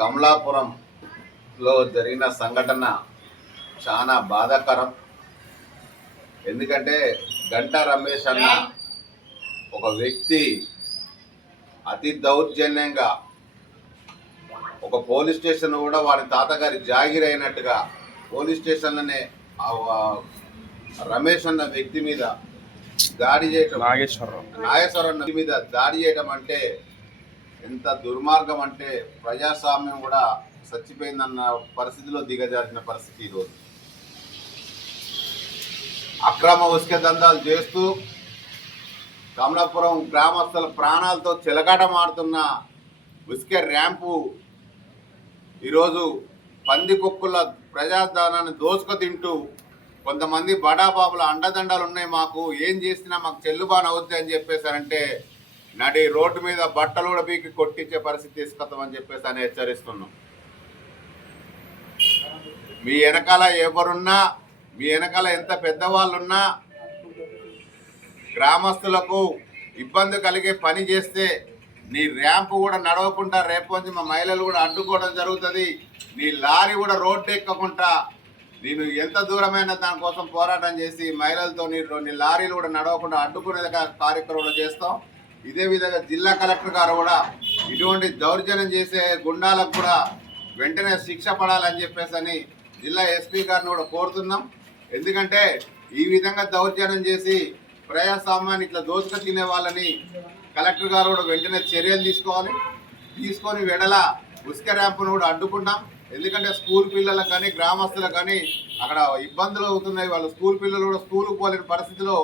కమలాపురంలో జరిగిన సంఘటన చాలా బాధాకరం. ఎందుకంటే గంటా రమేష్ అన్న ఒక వ్యక్తి అతి దౌర్జన్యంగా ఒక పోలీస్ స్టేషన్ కూడా వాడి తాతగారి జాగిర్ అయినట్టుగా పోలీస్ స్టేషన్లోనే రమేష్ అన్న వ్యక్తి మీద దాడి చేయటం నాగేశ్వరరావు. నాగేశ్వర అన్న వ్యక్తి మీద దాడి చేయడం అంటే ఎంత దుర్మార్గం అంటే ప్రజాస్వామ్యం కూడా చచ్చిపోయిందన్న పరిస్థితిలో దిగజారిన పరిస్థితి ఈరోజు. అక్రమ ఉసుక దందాలు చేస్తూ కమలాపురం గ్రామస్తుల ప్రాణాలతో చిలకాటమాడుతున్న ఉసుక ర్యాంపు ఈరోజు పందికొక్కుల ప్రజాధనాన్ని దోచుకు తింటూ కొంతమంది బడాబాబుల అండదండాలు ఉన్నాయి మాకు ఏం చేసినా మాకు చెల్లుబాటు అవుద్ది అని చెప్పేశారంటే నడి రోడ్డు మీద బట్టలు కూడా పీకి కొట్టించే పరిస్థితి తీసుకొస్తామని చెప్పేసి అని హెచ్చరిస్తున్నాం. మీ వెనకాల ఎవరున్నా మీ వెనకాల ఎంత పెద్దవాళ్ళున్నా గ్రామస్తులకు ఇబ్బంది కలిగే పని చేస్తే నీ ర్యాంపు కూడా నడవకుండా రేపు నుంచి మా మహిళలు కూడా అడ్డుకోవడం జరుగుతుంది. నీ లారీ కూడా రోడ్డు ఎక్కకుండా నేను ఎంత దూరమైన దానికోసం పోరాటం చేసి మహిళలతో నీ లారీలు కూడా నడవకుండా అడ్డుకునే కార్యక్రమం చేస్తాం. ఇదే విధంగా జిల్లా కలెక్టర్ గారు కూడా ఇటువంటి దౌర్జన్యం చేసే గుండాలకు కూడా వెంటనే శిక్ష పడాలని చెప్పేసి అని జిల్లా ఎస్పీ గారిని కూడా కోరుతున్నాం. ఎందుకంటే ఈ విధంగా దౌర్జన్యం చేసి ప్రజాస్వామ్యాన్ని ఇట్లా దోసుక తినే వాళ్ళని కలెక్టర్ గారు కూడా వెంటనే చర్యలు తీసుకోవాలి. తీసుకొని వెడల ఉసుక ర్యాంపును కూడా అడ్డుకుంటాం. ఎందుకంటే స్కూల్ పిల్లలకు కానీ గ్రామస్తులకు కానీ అక్కడ ఇబ్బందులు అవుతున్నాయి. వాళ్ళు స్కూల్ పిల్లలు కూడా స్కూల్కి పోలేని పరిస్థితిలో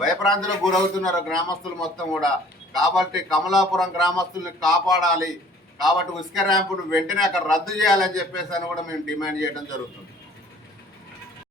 భయప్రాంతిలో గురవుతున్నారు గ్రామస్తులు మొత్తం కూడా. కాబట్టి కమలాపురం గ్రామస్తుల్ని కాపాడాలి. కాబట్టి ఉసుక ర్యాంపును వెంటనే అక్కడ రద్దు చేయాలని చెప్పేసి అని కూడా మేము డిమాండ్ చేయడం జరుగుతుంది.